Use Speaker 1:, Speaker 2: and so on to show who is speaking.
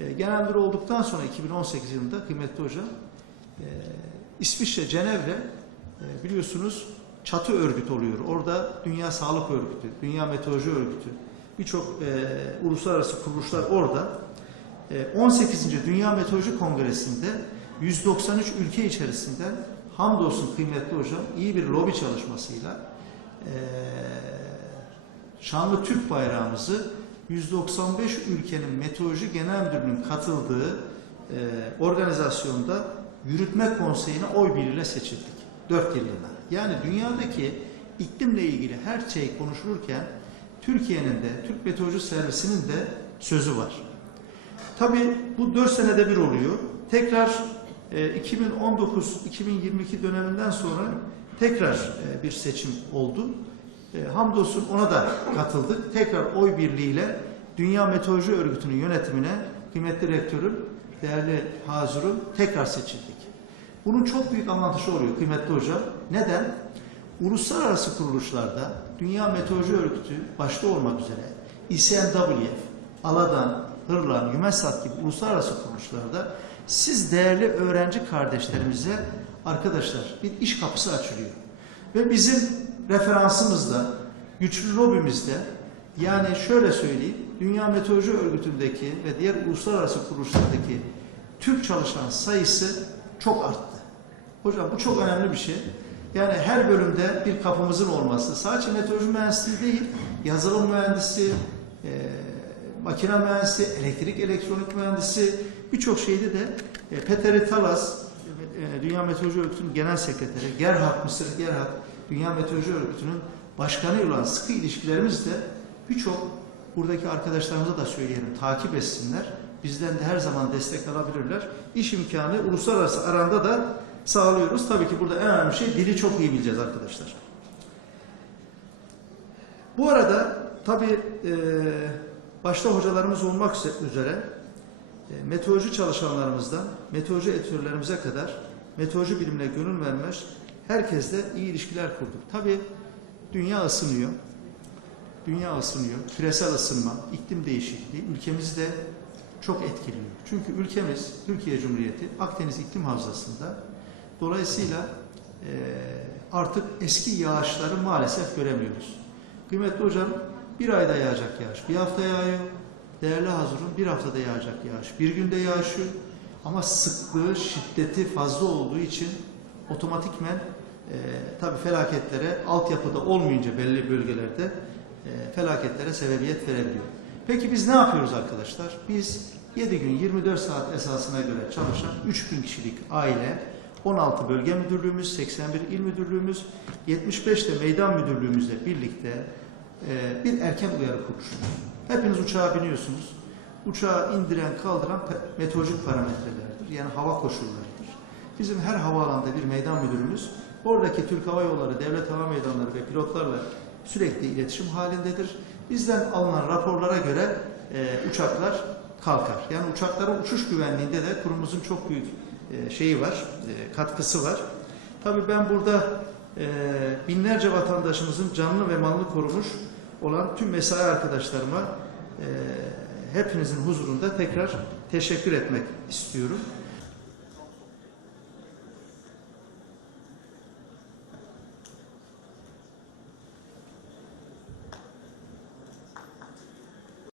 Speaker 1: E, genel müdür olduktan sonra 2018 yılında kıymetli hocam e, İsviçre Cenevre e, biliyorsunuz çatı örgüt oluyor. Orada Dünya Sağlık Örgütü, Dünya Meteoroloji Örgütü, birçok e, uluslararası kuruluşlar orada. E, 18. Dünya Meteoroloji Kongresi'nde 193 ülke içerisinden hamdolsun kıymetli hocam iyi bir lobi çalışmasıyla e, şanlı Türk bayrağımızı 195 ülkenin meteoroloji genel müdürlüğünün katıldığı e, organizasyonda yürütme konseyine oy birliğiyle seçildik. 4 yıllığına. Yani dünyadaki iklimle ilgili her şey konuşulurken Türkiye'nin de, Türk Meteoroloji Servisi'nin de sözü var. Tabii bu 4 senede bir oluyor. Tekrar e, 2019-2022 döneminden sonra tekrar e, bir seçim oldu. E, hamdolsun ona da katıldık. Tekrar oy birliğiyle Dünya Meteoroloji Örgütü'nün yönetimine kıymetli rektörüm, değerli Hazır'ım tekrar seçildik. Bunun çok büyük avantajı oluyor kıymetli hocam. Neden? Uluslararası kuruluşlarda Dünya Meteoroloji Örgütü başta olmak üzere ICMWF, ALADAN, Hırlan, UMESAT gibi uluslararası kuruluşlarda siz değerli öğrenci kardeşlerimize arkadaşlar bir iş kapısı açılıyor. Ve bizim referansımızda, güçlü lobimizde yani şöyle söyleyeyim, Dünya Meteoroloji Örgütü'ndeki ve diğer uluslararası kuruluşlardaki Türk çalışan sayısı çok arttı. Hocam bu çok önemli bir şey. Yani her bölümde bir kapımızın olması, sadece meteoroloji mühendisliği değil, yazılım mühendisi, e, makine mühendisi, elektrik elektronik mühendisi, birçok şeyde de e, Peter Talas, e, Dünya Meteoroloji Örgütü'nün genel sekreteri, Gerhard Mısır Gerhard, Dünya Meteoroloji Örgütü'nün başkanı olan sıkı ilişkilerimiz de birçok buradaki arkadaşlarımıza da söyleyelim, takip etsinler. Bizden de her zaman destek alabilirler. İş imkanı uluslararası aranda da sağlıyoruz. Tabii ki burada en önemli şey dili çok iyi bileceğiz arkadaşlar. Bu arada tabii e, başta hocalarımız olmak üzere e, meteoroloji çalışanlarımızdan meteoroloji editörlerimize kadar meteoroloji bilimine gönül vermiş herkesle iyi ilişkiler kurduk. Tabii dünya ısınıyor. Dünya ısınıyor. Küresel ısınma, iklim değişikliği ülkemizi de çok etkiliyor. Çünkü ülkemiz Türkiye Cumhuriyeti Akdeniz iklim havzasında dolayısıyla e, artık eski yağışları maalesef göremiyoruz. Kıymetli hocam bir ayda yağacak yağış, bir hafta yağıyor. Değerli Hazır'ın bir haftada yağacak yağış, bir günde yağışıyor. Ama sıklığı, şiddeti fazla olduğu için otomatikmen e, tabi felaketlere altyapıda olmayınca belli bölgelerde e, felaketlere sebebiyet verebiliyor. Peki biz ne yapıyoruz arkadaşlar? Biz 7 gün 24 saat esasına göre çalışan 3000 kişilik aile, 16 bölge müdürlüğümüz, 81 il müdürlüğümüz, 75 de meydan müdürlüğümüzle birlikte e, bir erken uyarı kuruluşumuz. Hepiniz uçağa biniyorsunuz. Uçağı indiren, kaldıran meteorolojik parametrelerdir. Yani hava koşullarıdır. Bizim her havaalanında bir meydan müdürümüz, oradaki Türk Hava Yolları, Devlet Hava Meydanları ve pilotlarla sürekli iletişim halindedir. Bizden alınan raporlara göre e, uçaklar kalkar. Yani uçakların uçuş güvenliğinde de kurumumuzun çok büyük e, şeyi var, e, katkısı var. Tabii ben burada e, binlerce vatandaşımızın canlı ve malını korumuş olan tüm mesai arkadaşlarıma e, hepinizin huzurunda tekrar teşekkür etmek istiyorum.